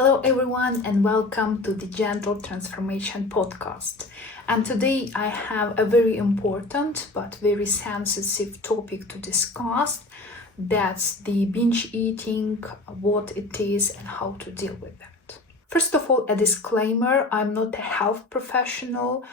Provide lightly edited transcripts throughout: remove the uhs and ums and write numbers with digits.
Hello, everyone, and welcome to the Gentle Transformation Podcast. And today I have a very important but very sensitive topic to discuss. That's the binge eating, what it is, and how to deal with that. First of all, a disclaimer: I'm not a health professional.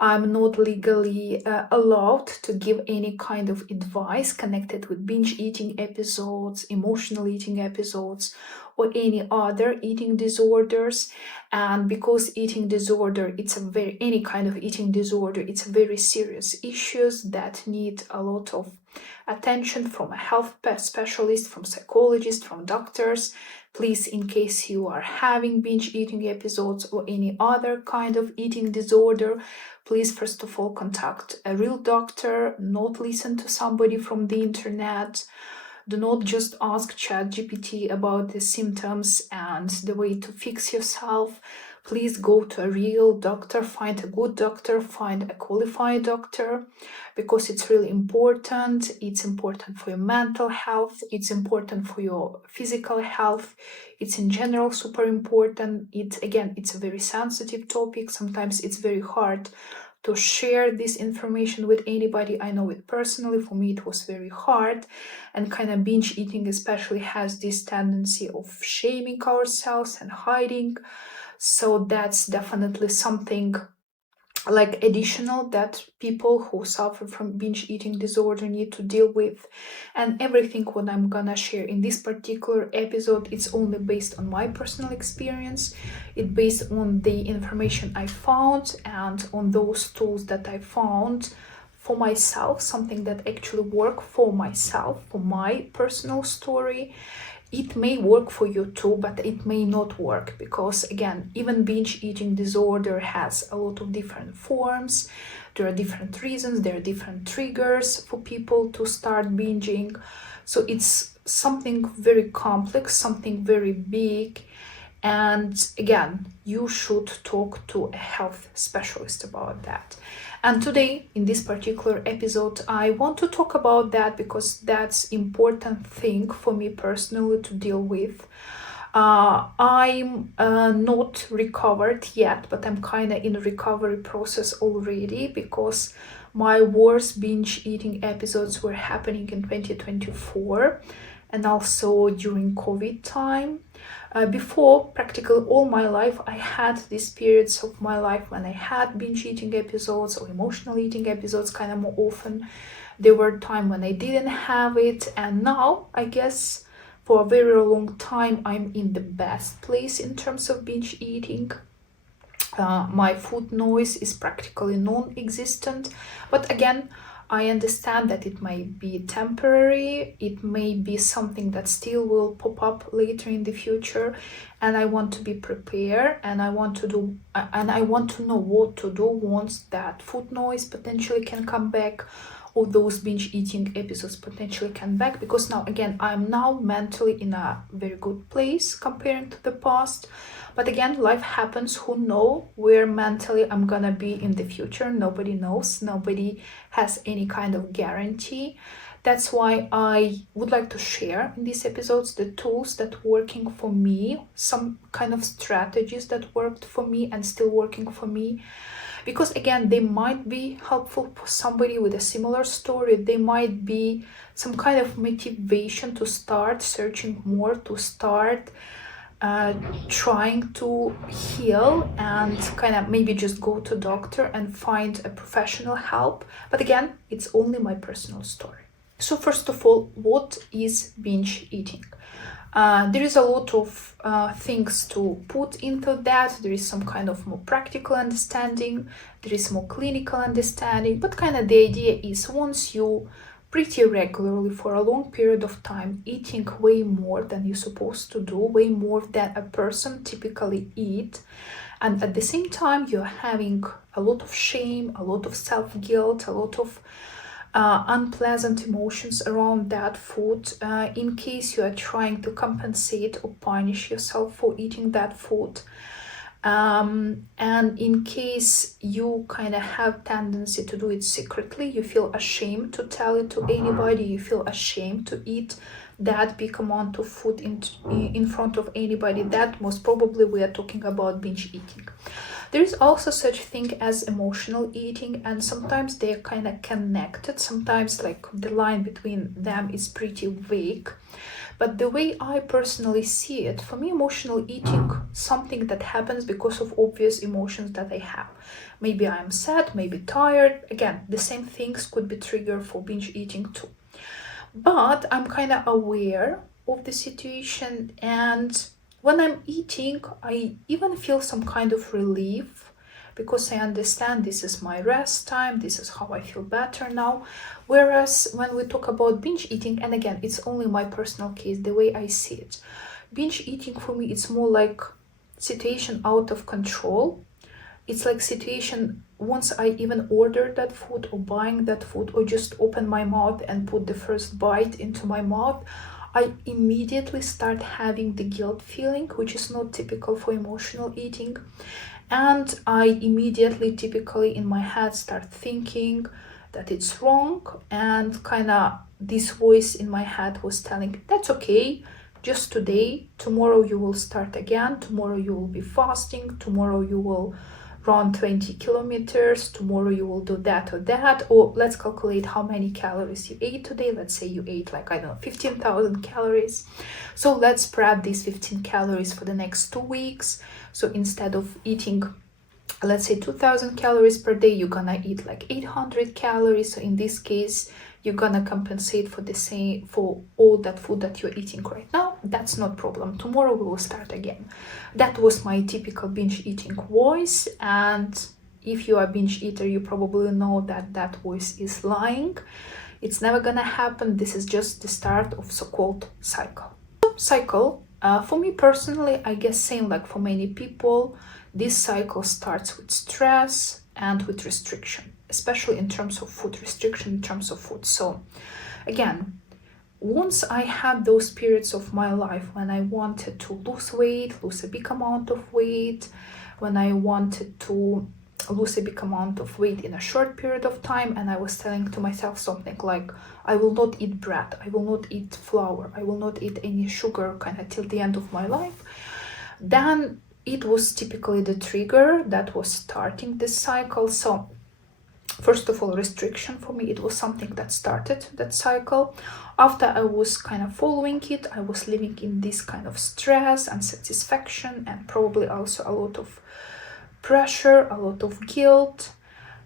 I'm not legally allowed to give any kind of advice connected with binge eating episodes, emotional eating episodes, or any other eating disorders. And because eating disorder, any kind of eating disorder, it's a very serious issues that need a lot of attention from a health specialist, from psychologists, from doctors. Please, in case you are having binge eating episodes or any other kind of eating disorder, please first of all contact a real doctor, not listen to somebody from the internet. Do not just ask ChatGPT about the symptoms and the way to fix yourself. Please go to a real doctor, find a good doctor, find a qualified doctor, because it's really important. It's important for your mental health, it's important for your physical health, it's in general super important. It's a very sensitive topic. Sometimes it's very hard to share this information with anybody. I know it personally. For me, it was very hard. And kind of binge eating especially has this tendency of shaming ourselves and hiding. So that's definitely something like additional that people who suffer from binge eating disorder need to deal with. And everything what I'm gonna share in this particular episode, it's only based on my personal experience. It's based on the information I found and on those tools that I found for myself, something that actually worked for myself, for my personal story. It may work for you too, but it may not work, because again, even binge eating disorder has a lot of different forms. There are different reasons, there are different triggers for people to start binging. So it's something very complex, something very big. And again, you should talk to a health specialist about that. And today, in this particular episode, I want to talk about that because that's important thing for me personally to deal with. I'm not recovered yet, but I'm kind of in a recovery process already, because my worst binge eating episodes were happening in 2024 and also during COVID time. Before, practically all my life, I had these periods of my life when I had binge eating episodes or emotional eating episodes kind of more often. There were times when I didn't have it, and now I guess for a very long time I'm in the best place in terms of binge eating. My food noise is practically non-existent, but again, I understand that it might be temporary, it may be something that still will pop up later in the future, and I want to be prepared, and I want to know what to do once that food noise potentially can come back, or those binge eating episodes potentially come back, because now again, I'm now mentally in a very good place comparing to the past. But again, life happens. Who know where mentally I'm gonna be in the future? Nobody knows. Nobody has any kind of guarantee. That's why I would like to share in these episodes the tools that working for me, some kind of strategies that worked for me and still working for me. Because again, they might be helpful for somebody with a similar story. They might be some kind of motivation to start searching more, to start trying to heal, and kind of maybe just go to doctor and find a professional help. But again, it's only my personal story. So first of all, what is binge eating? There is a lot of things to put into that. There is some kind of more practical understanding, there is more clinical understanding, but kind of the idea is, once you pretty regularly for a long period of time eating way more than you're supposed to do, way more than a person typically eat, and at the same time you're having a lot of shame, a lot of self-guilt, a lot of unpleasant emotions around that food, in case you are trying to compensate or punish yourself for eating that food. And in case you kind of have tendency to do it secretly, you feel ashamed to tell it to anybody, you feel ashamed to eat that big amount of food in front of anybody, that most probably we are talking about binge eating. There is also such thing as emotional eating, and sometimes they are kind of connected. Sometimes like the line between them is pretty vague. But the way I personally see it, for me, emotional eating, something that happens because of obvious emotions that I have. Maybe I'm sad, maybe tired. Again, the same things could be trigger for binge eating too. But I'm kind of aware of the situation, and when I'm eating, I even feel some kind of relief because I understand this is my rest time, this is how I feel better now. Whereas when we talk about binge eating, and again, it's only my personal case, the way I see it, binge eating for me, it's more like situation out of control. It's like situation once I even order that food or buying that food or just open my mouth and put the first bite into my mouth, I immediately start having the guilt feeling, which is not typical for emotional eating. And I immediately, typically in my head, start thinking that it's wrong, and kind of this voice in my head was telling, that's okay, just today, tomorrow you will start again, tomorrow you will be fasting, tomorrow you will run 20 kilometers, tomorrow you will do that or that, or let's calculate how many calories you ate today. Let's say you ate like, I don't know, 15,000 calories. So let's spread these 15 calories for the next 2 weeks. So instead of eating, let's say 2,000 calories per day, you're gonna eat like 800 calories. So in this case, you're gonna compensate for the same, for all that food that you're eating right now. That's not problem. Tomorrow we will start again. That was my typical binge eating voice. And if you are a binge eater, you probably know that that voice is lying. It's never gonna happen. This is just the start of so-called cycle. For me personally, I guess same like for many people, this cycle starts with stress and with restriction, especially in terms of food, restriction in terms of food. So again, once I had those periods of my life when I wanted to lose weight, lose a big amount of weight, when I wanted to lose a big amount of weight in a short period of time, and I was telling to myself something like, I will not eat bread, I will not eat flour, I will not eat any sugar kind of till the end of my life, then it was typically the trigger that was starting this cycle. So first of all, restriction for me, it was something that started that cycle. After I was kind of following it, I was living in this kind of stress and satisfaction, and probably also a lot of pressure, a lot of guilt.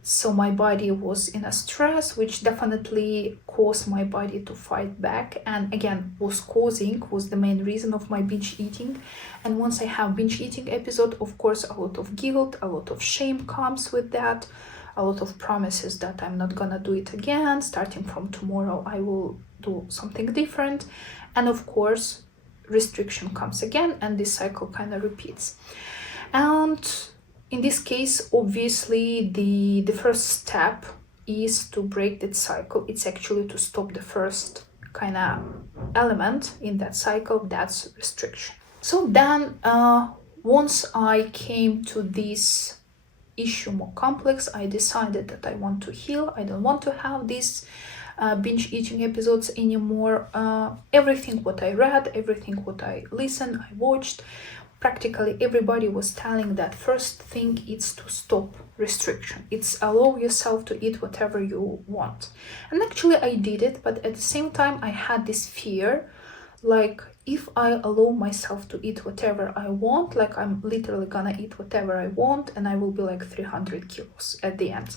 So my body was in a stress, which definitely caused my body to fight back, and again was the main reason of my binge eating. And once I have binge eating episode, of course, a lot of guilt, a lot of shame comes with that, a lot of promises that I'm not gonna do it again, starting from tomorrow I will do something different, and of course restriction comes again, and this cycle kind of repeats. And in this case, obviously, the first step is to break that cycle. It's actually to stop the first kind of element in that cycle, that's restriction. So then, once I came to this issue more complex, I decided that I want to heal. I don't want to have these binge eating episodes anymore. Everything what I read, everything what I listened, I watched, practically everybody was telling that first thing is to stop restriction. It's allow yourself to eat whatever you want. And actually I did it, but at the same time I had this fear, like if I allow myself to eat whatever I want, like I'm literally gonna eat whatever I want and I will be like 300 kilos at the end.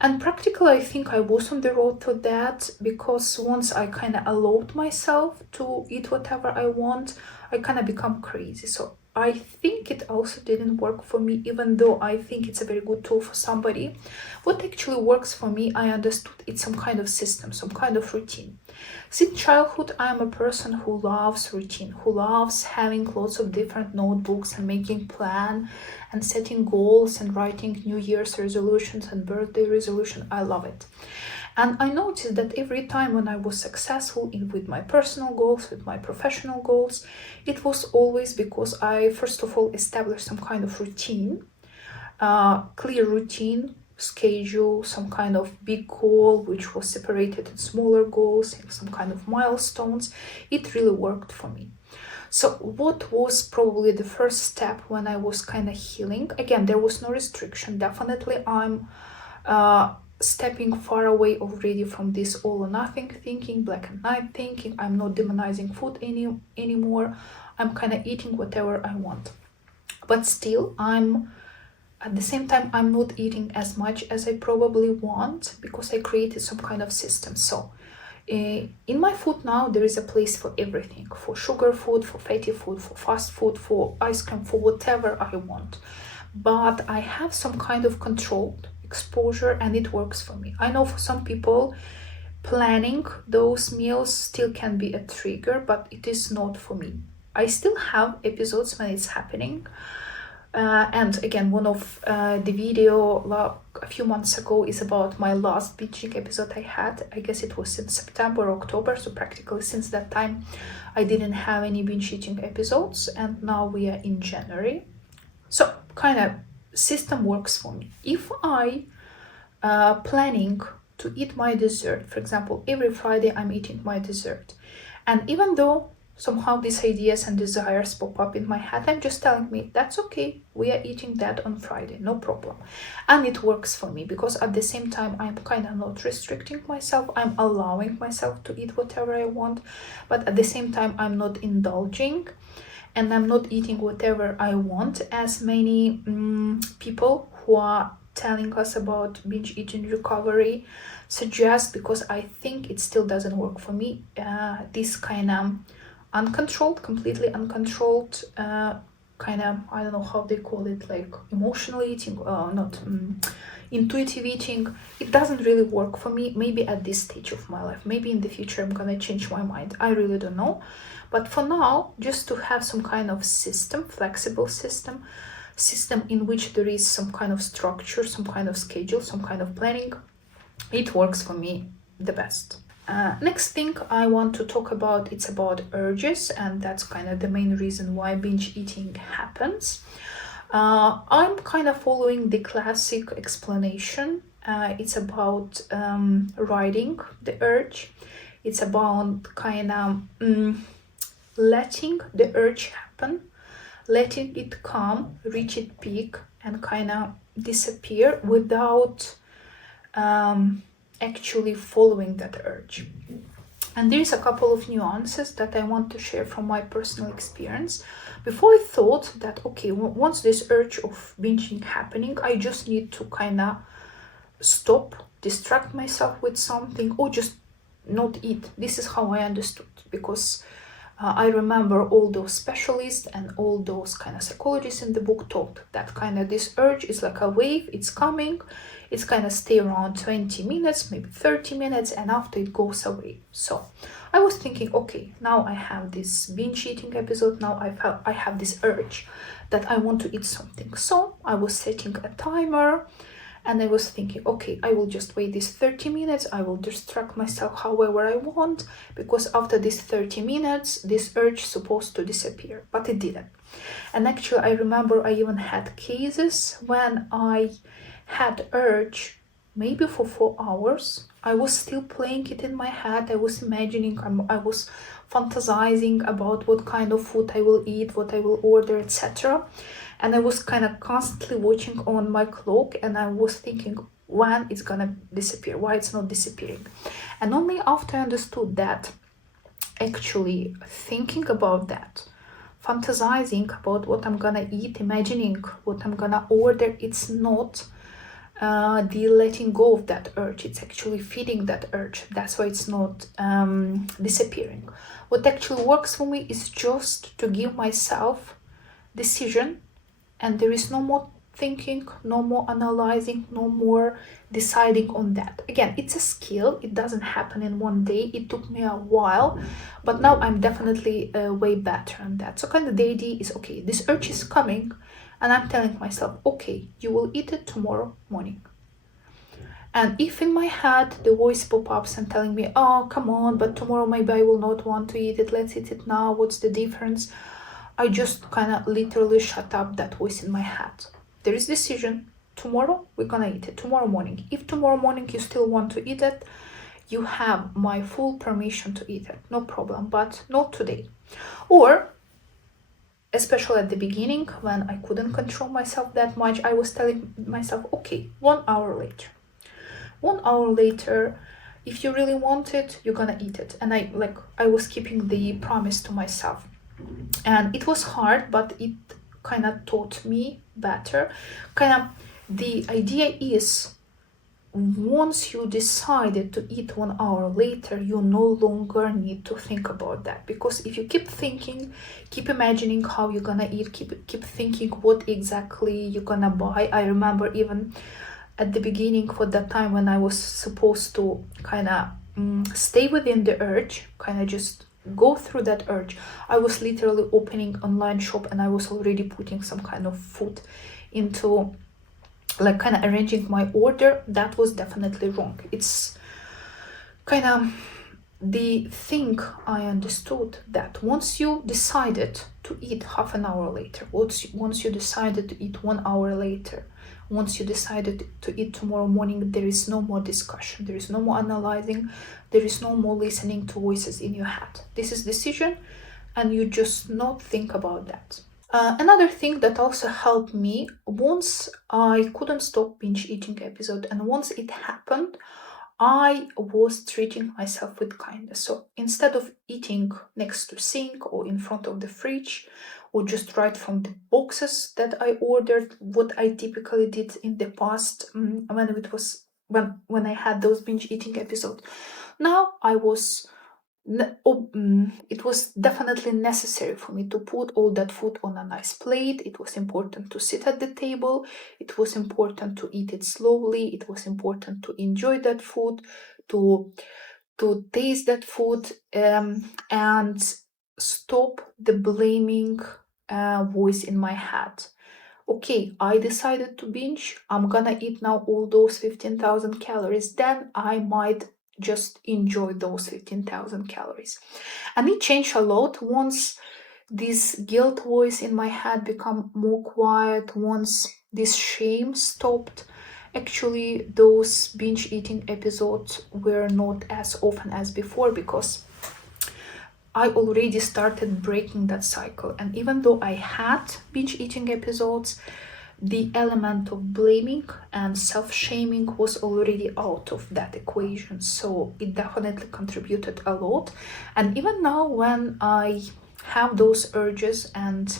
And practically I think I was on the road to that, because once I kind of allowed myself to eat whatever I want, I kind of become crazy. So I think it also didn't work for me, even though I think it's a very good tool for somebody. What actually works for me, I understood it's some kind of system, some kind of routine. Since childhood, I'm a person who loves routine, who loves having lots of different notebooks and making plan and setting goals and writing New Year's resolutions and birthday resolution. I love it. And I noticed that every time when I was successful with my personal goals, with my professional goals, it was always because I, first of all, established some kind of routine, clear routine, schedule, some kind of big goal which was separated in smaller goals, some kind of milestones, it really worked for me. So what was probably the first step when I was kind of healing? Again, there was no restriction. Definitely I'm stepping far away already from this all or nothing thinking, black and white thinking. I'm not demonizing food anymore. I'm kind of eating whatever I want. But still, at the same time, I'm not eating as much as I probably want because I created some kind of system. So in my food now, there is a place for everything, for sugar food, for fatty food, for fast food, for ice cream, for whatever I want. But I have some kind of controlled exposure and it works for me. I know for some people, planning those meals still can be a trigger, but it is not for me. I still have episodes when it's happening. And again, one of the video a few months ago is about my last binging episode I had. I guess it was in September, October, so practically since that time I didn't have any binge eating episodes, and now we are in January. So kind of system works for me. If I planning to eat my dessert, for example, every Friday I'm eating my dessert, and even though somehow these ideas and desires pop up in my head, I'm just telling me that's okay, we are eating that on Friday, no problem. And it works for me because at the same time I'm kind of not restricting myself, I'm allowing myself to eat whatever I want, but at the same time I'm not indulging and I'm not eating whatever I want, as many people who are telling us about binge eating recovery suggest, because I think it still doesn't work for me. This kind of uncontrolled, completely uncontrolled, kind of, I don't know how they call it, like emotional eating, intuitive eating, it doesn't really work for me. Maybe at this stage of my life, maybe in the future I'm gonna change my mind, I really don't know. But for now, just to have some kind of system, flexible system in which there is some kind of structure, some kind of schedule, some kind of planning, it works for me the best. Next thing I want to talk about, it's about urges, and that's kind of the main reason why binge eating happens. I'm kind of following the classic explanation. It's about riding the urge. It's about kind of letting the urge happen, letting it come, reach its peak, and kind of disappear without actually following that urge. And there's a couple of nuances that I want to share from my personal experience. Before, I thought that, okay, once this urge of binging happening, I just need to kind of stop, distract myself with something, or just not eat. This is how I understood, because I remember all those specialists and all those kind of psychologists in the book taught that kind of this urge is like a wave, it's coming, it's kind of stay around 20 minutes, maybe 30 minutes, and after it goes away. So I was thinking, okay, now I have this binge eating episode, now I have this urge that I want to eat something. So I was setting a timer, and I was thinking, okay, I will just wait these 30 minutes, I will distract myself however I want, because after these 30 minutes, this urge is supposed to disappear, but it didn't. And actually, I remember I even had cases when I had urge maybe for 4 hours. I was still playing it in my head, I was imagining, I was fantasizing about what kind of food I will eat, what I will order, etc. And I was kind of constantly watching on my clock, and I was thinking when it's gonna disappear, why it's not disappearing. And only after I understood that, actually thinking about that, fantasizing about what I'm gonna eat, imagining what I'm gonna order, it's not the letting go of that urge, it's actually feeding that urge. That's why it's not disappearing. What actually works for me is just to give myself decision, and there is no more thinking, no more analyzing, no more deciding on that. Again, it's a skill, it doesn't happen in one day, it took me a while, but now I'm definitely way better on that. So kind of the idea is, okay, this urge is coming, and I'm telling myself, okay, you will eat it tomorrow morning. And if in my head the voice pop-ups and telling me, oh, come on, but tomorrow maybe I will not want to eat it, let's eat it now, what's the difference? I just kind of literally shut up that voice in my head. There is decision, tomorrow we're gonna eat it, tomorrow morning. If tomorrow morning you still want to eat it, you have my full permission to eat it, no problem, but not today. Or especially at the beginning, when I couldn't control myself that much, I was telling myself, okay, 1 hour later. 1 hour later, if you really want it, you're gonna eat it. And I was keeping the promise to myself. And it was hard, but it kind of taught me better. The idea is, once you decided to eat 1 hour later, you no longer need to think about that. Because if you keep thinking, keep imagining how you're gonna eat, keep thinking what exactly you're gonna buy. I remember even at the beginning, for that time when I was supposed to kind of stay within the urge, kind of just go through that urge, I was literally opening online shop and I was already putting some kind of food into, like, kind of arranging my order. That was definitely wrong. It's kind of the thing I understood, that once you decided to eat half an hour later, once you decided to eat 1 hour later, once you decided to eat tomorrow morning, there is no more discussion, there is no more analyzing, there is no more listening to voices in your head. This is decision, and you just not think about that. Another thing that also helped me, once I couldn't stop binge eating episode, and once it happened, I was treating myself with kindness. So instead of eating next to sink or in front of the fridge, or just right from the boxes that I ordered, what I typically did in the past, when I had those binge eating episodes, now it was definitely necessary for me to put all that food on a nice plate. It was important to sit at the table. It was important to eat it slowly. It was important to enjoy that food, to taste that food, and stop the blaming voice in my head. Okay, I decided to binge. I'm gonna eat now all those 15,000 calories. Then I might just enjoy those 15,000 calories. And it changed a lot once this guilt voice in my head become more quiet, once this shame stopped. Actually, those binge eating episodes were not as often as before, because I already started breaking that cycle. And even though I had binge eating episodes, the element of blaming and self-shaming was already out of that equation. So it definitely contributed a lot. And even now, when I have those urges, and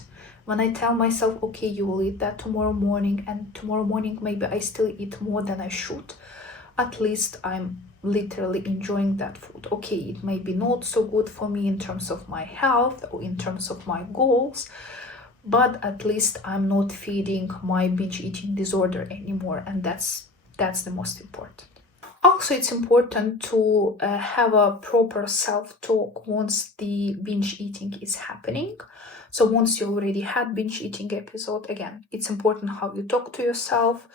when I tell myself, okay, you will eat that tomorrow morning, and tomorrow morning maybe I still eat more than I should, at least I'm literally enjoying that food. Okay, it may be not so good for me in terms of my health or in terms of my goals, but at least I'm not feeding my binge eating disorder anymore, and that's the most important. Also, it's important to have a proper self-talk once the binge eating is happening. So once you already had binge eating episode, again, it's important how you talk to yourself.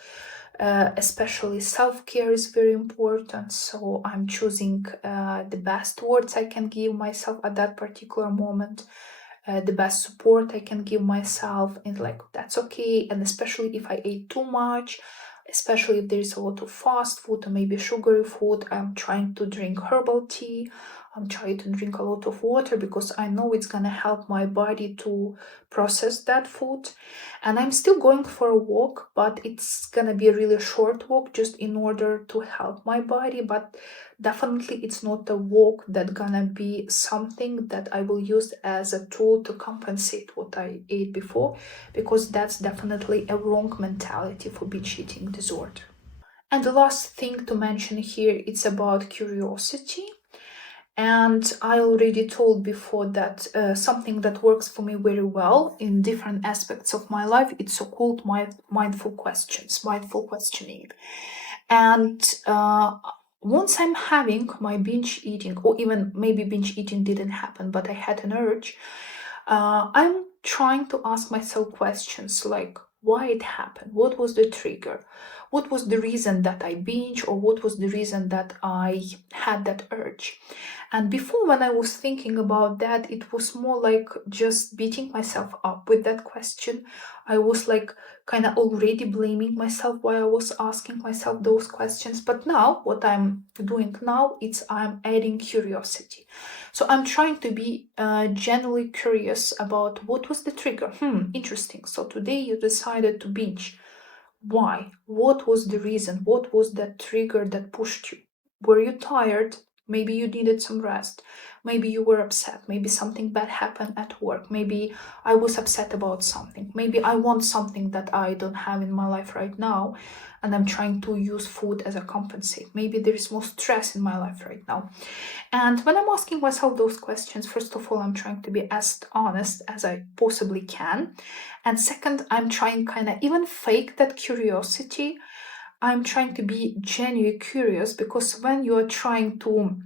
Especially self-care is very important. So I'm choosing the best words I can give myself at that particular moment, the best support I can give myself, and like, that's okay. And especially if I ate too much, especially if there is a lot of fast food or maybe sugary food, I'm trying to drink herbal tea. I'm trying to drink a lot of water, because I know it's gonna help my body to process that food. And I'm still going for a walk, but it's gonna be a really short walk, just in order to help my body. But definitely it's not a walk that's gonna be something that I will use as a tool to compensate what I ate before, because that's definitely a wrong mentality for binge eating disorder. And the last thing to mention here, it's about curiosity. And I already told before that something that works for me very well in different aspects of my life, it's so-called mindful questioning. And once I'm having my binge eating, or even maybe binge eating didn't happen, but I had an urge, I'm trying to ask myself questions like, why it happened, what was the trigger, what was the reason that I binge, or what was the reason that I had that urge. And before, when I was thinking about that, it was more like just beating myself up with that question. I was like kind of already blaming myself why I was asking myself those questions. But now, what I'm doing now, it's I'm adding curiosity. So I'm trying to be genuinely curious about what was the trigger. Interesting. So today you decided to binge. Why? What was the reason? What was that trigger that pushed you? Were you tired? Maybe you needed some rest. Maybe you were upset. Maybe something bad happened at work. Maybe I was upset about something. Maybe I want something that I don't have in my life right now, and I'm trying to use food as a compensate. Maybe there is more stress in my life right now. And when I'm asking myself those questions, first of all, I'm trying to be as honest as I possibly can. And second, I'm trying kind of even fake that curiosity. I'm trying to be genuinely curious, because when you are trying to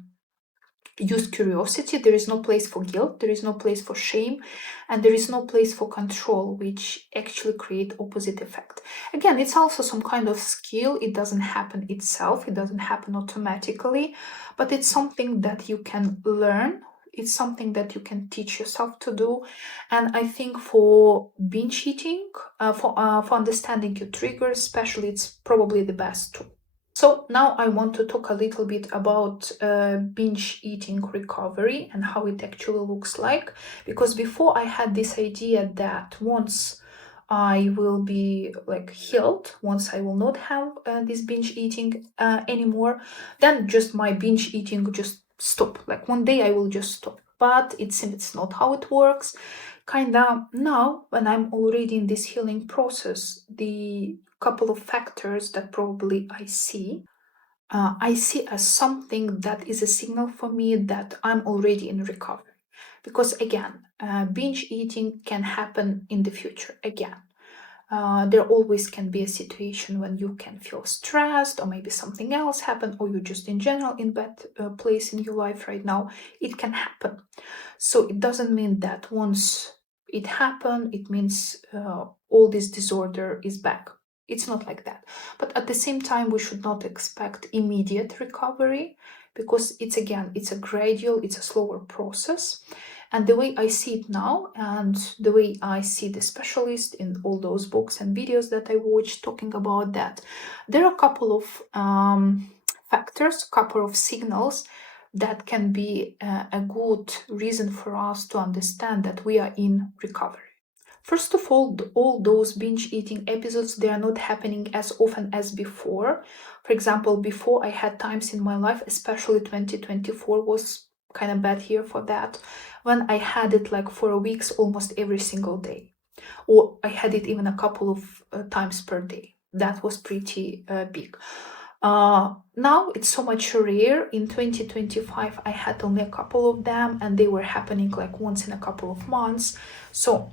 use curiosity, there is no place for guilt, there is no place for shame, and there is no place for control, which actually create opposite effect. Again, it's also some kind of skill. It doesn't happen itself, it doesn't happen automatically, but it's something that you can learn. It's something that you can teach yourself to do. And I think for binge eating, for understanding your triggers especially, it's probably the best tool. So now I want to talk a little bit about binge eating recovery and how it actually looks like. Because before, I had this idea that once I will be like healed, once I will not have this binge eating anymore, then just my binge eating would just stop. Like one day I will just stop. But it seems it's not how it works. Kinda now, when I'm already in this healing process, the couple of factors that probably I see as something that is a signal for me that I'm already in recovery. Because again, binge eating can happen in the future again. There always can be a situation when you can feel stressed, or maybe something else happened, or you're just in general in bad place in your life right now. It can happen. So it doesn't mean that once it happened, it means all this disorder is back. It's not like that. But at the same time, we should not expect immediate recovery, because it's a gradual, it's a slower process. And the way I see it now, and the way I see the specialist in all those books and videos that I watch talking about that, there are a couple of factors, a couple of signals that can be a good reason for us to understand that we are in recovery. First of all those binge eating episodes, they are not happening as often as before. For example, before, I had times in my life, especially 2024 was kind of bad year for that, when I had it like for weeks almost every single day, or I had it even a couple of times per day. That was pretty big. Now it's so much rare. In 2025, I had only a couple of them, and they were happening like once in a couple of months. So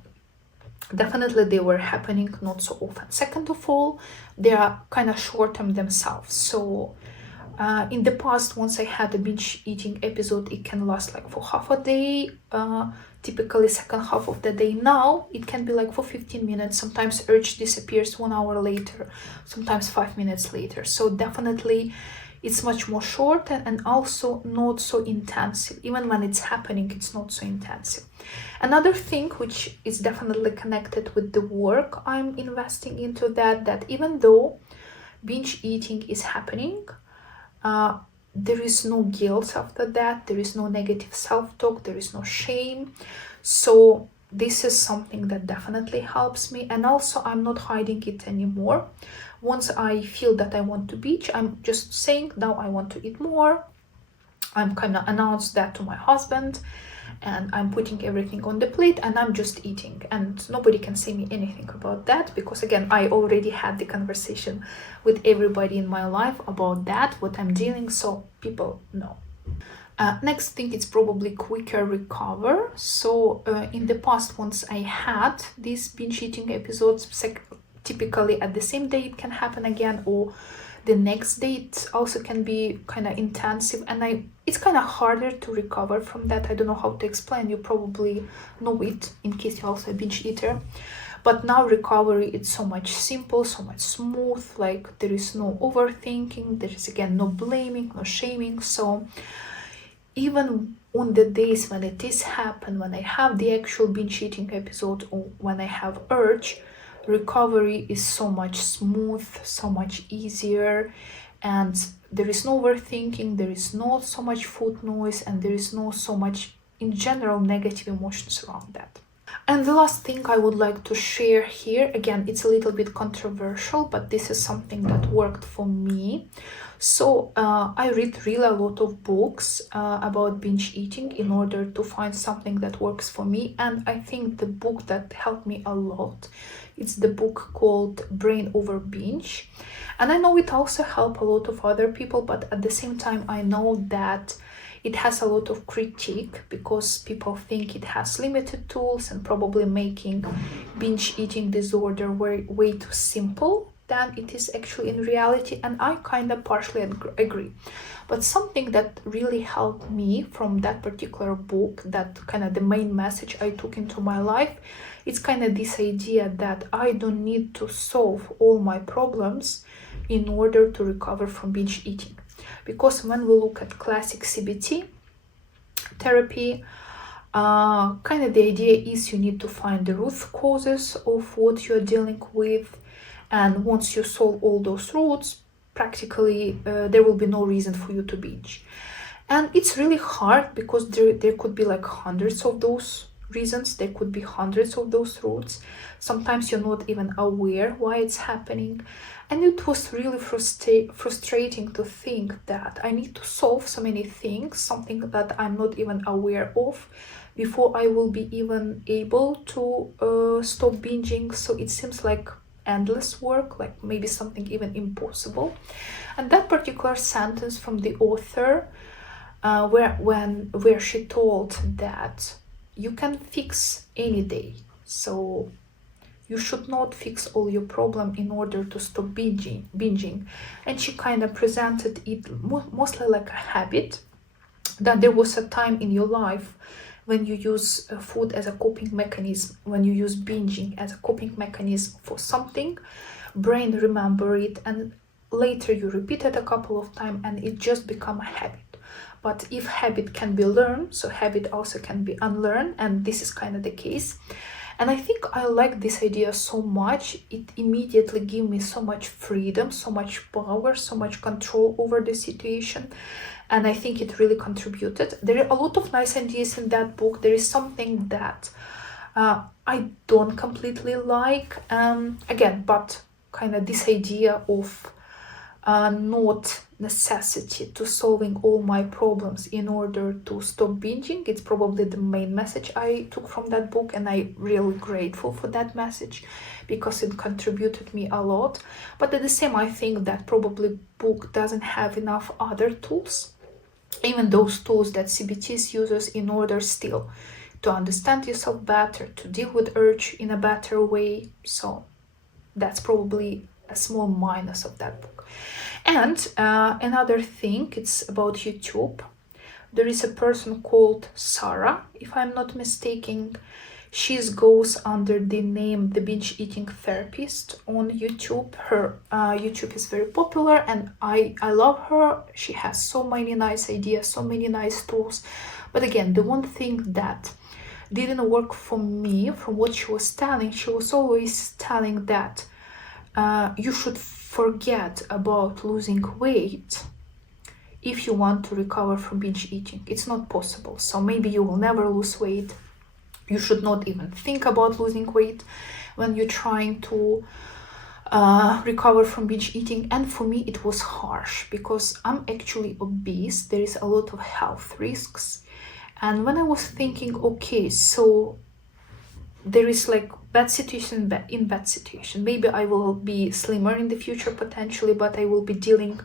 definitely they were happening not so often. Second of all, they are kind of short-term themselves. So in the past, once I had a binge eating episode, it can last like for half a day, typically second half of the day. Now it can be like for 15 minutes. Sometimes urge disappears 1 hour later, sometimes 5 minutes later. So definitely it's much more short, and also not so intensive. Even when it's happening, it's not so intensive. Another thing which is definitely connected with the work I'm investing into, that even though binge eating is happening, there is no guilt after that, there is no negative self-talk, there is no shame. So this is something that definitely helps me. And also, I'm not hiding it anymore. Once I feel that I want to binge, I'm just saying, now I want to eat more. I'm kind of announced that to my husband, and I'm putting everything on the plate, and I'm just eating, and nobody can say me anything about that, because again, I already had the conversation with everybody in my life about that, what I'm dealing, so people know. Next thing, it's probably quicker recover. So in the past, once I had these binge eating episodes, typically at the same day it can happen again, or the next day it also can be kind of intensive, and it's kind of harder to recover from that. I don't know how to explain. You probably know it in case you're also a binge eater. But now recovery, it's so much simple, so much smooth, like there is no overthinking, there is again no blaming, no shaming. So even on the days when it is happen, when I have the actual binge eating episode, or when I have urge, recovery is so much smooth, so much easier, and there is no overthinking, there is not so much food noise, and there is no so much in general negative emotions around that. And the last thing I would like to share here, again, it's a little bit controversial, but this is something that worked for me. So I read really a lot of books about binge eating in order to find something that works for me. And I think the book that helped me a lot, it's the book called Brain Over Binge. And I know it also helped a lot of other people, but at the same time, I know that it has a lot of critique because people think it has limited tools and probably making binge eating disorder way too simple than it is actually in reality. And I kind of partially agree. But something that really helped me from that particular book, that kind of the main message I took into my life, it's kind of this idea that I don't need to solve all my problems in order to recover from binge eating. Because when we look at classic CBT therapy, kind of the idea is you need to find the root causes of what you're dealing with, and once you solve all those roots, practically there will be no reason for you to binge. And it's really hard because there could be like hundreds of those reasons, there could be hundreds of those roots. Sometimes you're not even aware why it's happening. And it was really frustrating to think that I need to solve so many things, something that I'm not even aware of, before I will be even able to stop binging. So it seems like endless work, like maybe something even impossible. And that particular sentence from the author, where she told that you can fix any day, so you should not fix all your problem in order to stop binging. And she kind of presented it mostly like a habit, that there was a time in your life when you use food as a coping mechanism, when you use binging as a coping mechanism for something, brain remember it, and later you repeat it a couple of times and it just become a habit. But if habit can be learned, so habit also can be unlearned, and this is kind of the case. And I think I like this idea so much. It immediately gave me so much freedom, so much power, so much control over the situation. And I think it really contributed. There are a lot of nice ideas in that book. There is something that I don't completely like. Again, but kind of this idea of not necessity to solving all my problems in order to stop binging. It's probably the main message I took from that book, and I'm really grateful for that message because it contributed me a lot. But at the same, I think that probably book doesn't have enough other tools, even those tools that CBT uses, in order still to understand yourself better, to deal with urge in a better way. So that's probably a small minus of that book. And another thing, it's about YouTube. There is a person called Sarah, if I'm not mistaken. She goes under the name The Binge Eating Therapist on YouTube. Her YouTube is very popular, and I love her. She has so many nice ideas, so many nice tools. But again, the one thing that didn't work for me from what she was telling, she was always telling that you should forget about losing weight if you want to recover from binge eating. It's not possible. So maybe you will never lose weight. You should not even think about losing weight when you're trying to recover from binge eating. And for me, it was harsh because I'm actually obese. There is a lot of health risks. And when I was thinking, okay, so there is like bad situation in bad situation. Maybe I will be slimmer in the future potentially, but I will be dealing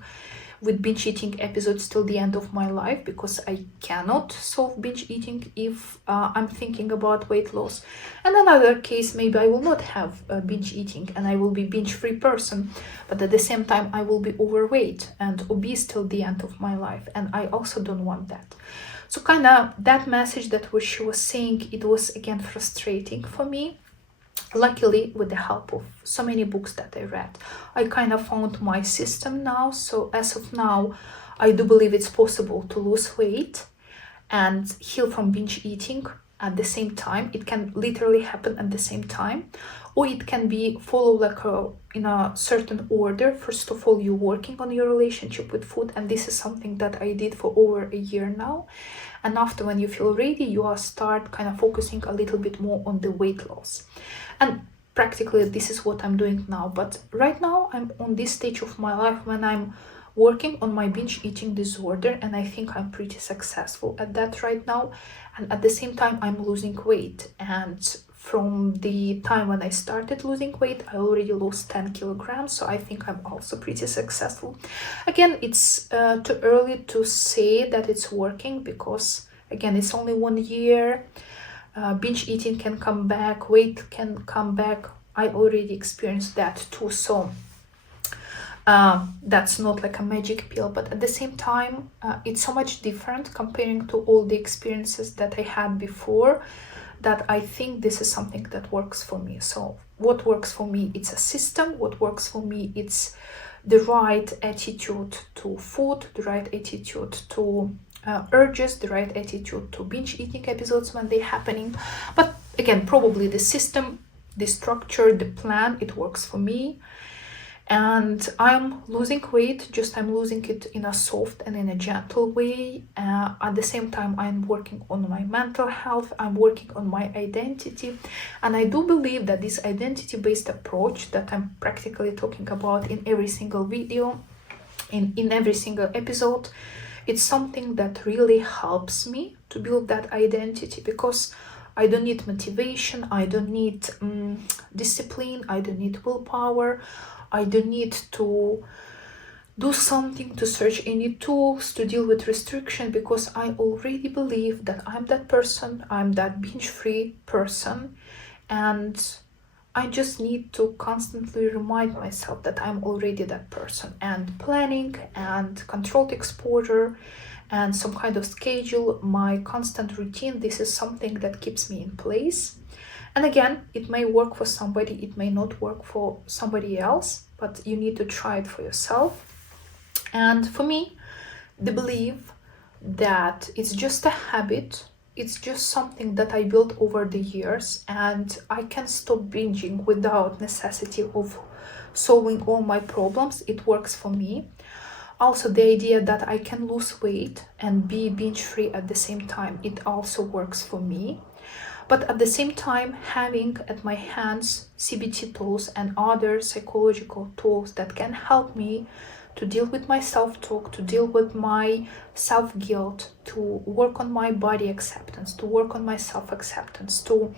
with binge eating episodes till the end of my life because I cannot solve binge eating if I'm thinking about weight loss. And another case, maybe I will not have binge eating and I will be binge free person, but at the same time I will be overweight and obese till the end of my life, and I also don't want that. So kind of that message that what she was saying, it was again frustrating for me. luckily, with the help of so many books that I read, I kind of found my system now. So as of now, I do believe it's possible to lose weight and heal from binge eating at the same time. It can literally happen at the same time, or it can be follow like in a certain order. First of all, you're working on your relationship with food, and this is something that I did for over a year now. And after, when you feel ready, you are start kind of focusing a little bit more on the weight loss. And practically this is what I'm doing now. But right now I'm on this stage of my life when I'm working on my binge eating disorder, and I think I'm pretty successful at that right now. And at the same time, I'm losing weight. And from the time when I started losing weight, I already lost 10 kilograms. So I think I'm also pretty successful. Again, it's too early to say that it's working, because again, it's only 1 year. Binge eating can come back, weight can come back. I already experienced that too. So that's not like a magic pill, but at the same time, it's so much different comparing to all the experiences that I had before, that I think this is something that works for me. So what works for me, it's a system. What works for me, it's the right attitude to food, the right attitude to urges, the right attitude to binge eating episodes when they're happening. But again, probably the system, the structure, the plan, it works for me. And I'm losing weight, just I'm losing it in a soft and in a gentle way. At the same time, I'm working on my mental health, I'm working on my identity. And I do believe that this identity-based approach that I'm practically talking about in every single video, in every single episode, it's something that really helps me to build that identity, because I don't need motivation, I don't need discipline, I don't need willpower, I don't need to do something to search any tools to deal with restriction, because I already believe that I'm that person, I'm that binge-free person, and I just need to constantly remind myself that I'm already that person. And planning and controlled exposure and some kind of schedule, my constant routine, this is something that keeps me in place. And again, it may work for somebody, it may not work for somebody else, but you need to try it for yourself. And for me, the belief that it's just a habit, it's just something that I built over the years, and I can stop binging without necessity of solving all my problems. It works for me. Also, the idea that I can lose weight and be binge-free at the same time, it also works for me. But at the same time, having at my hands CBT tools and other psychological tools that can help me to deal with my self-talk, to deal with my self-guilt, to work on my body acceptance, to work on my self-acceptance, to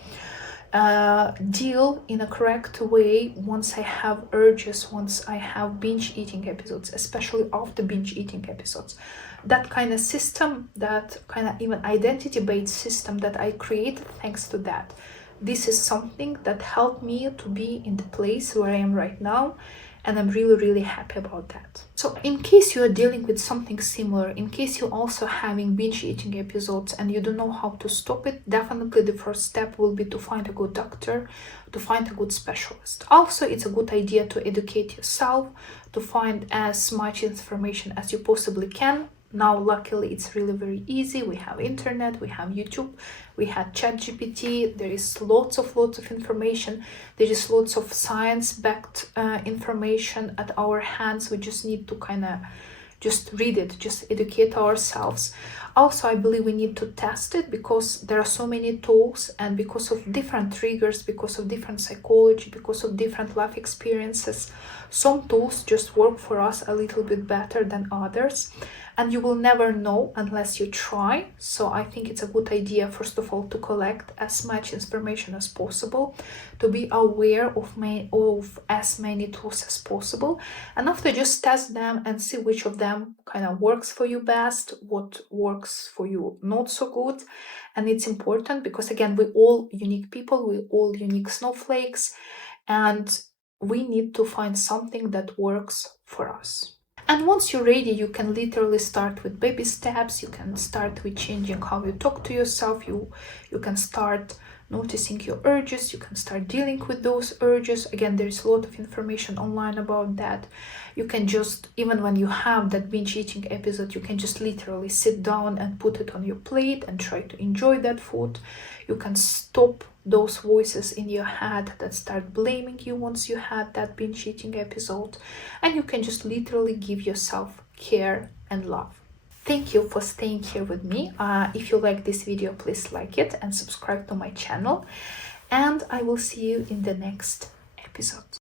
deal in a correct way once I have urges, once I have binge eating episodes, especially after binge eating episodes. That kind of system, that kind of even identity-based system that I created thanks to that. This is something that helped me to be in the place where I am right now, and I'm really, really happy about that. So in case you are dealing with something similar, in case you're also having binge eating episodes and you don't know how to stop it, definitely the first step will be to find a good doctor, to find a good specialist. Also, it's a good idea to educate yourself, to find as much information as you possibly can. Now, luckily, it's really very easy. We have internet, we have YouTube, we have ChatGPT. There is lots of information. There is lots of science-backed information at our hands. We just need to kind of just read it, just educate ourselves. Also, I believe we need to test it, because there are so many tools, and because of different triggers, because of different psychology, because of different life experiences, some tools just work for us a little bit better than others. And you will never know unless you try. So I think it's a good idea, first of all, to collect as much information as possible, to be aware of as many tools as possible. And after, just test them and see which of them kind of works for you best, what works for you not so good. And it's important because, again, we're all unique people, we're all unique snowflakes, and we need to find something that works for us. And once you're ready, you can literally start with baby steps. You can start with changing how you talk to yourself. You can start noticing your urges. You can start dealing with those urges. Again, there's a lot of information online about that. You can just, even when you have that binge eating episode, you can just literally sit down and put it on your plate and try to enjoy that food. You can stop those voices in your head that start blaming you once you had that binge eating episode, and you can just literally give yourself care and love. Thank you for staying here with me. If you like this video, please like it and subscribe to my channel, and I will see you in the next episode.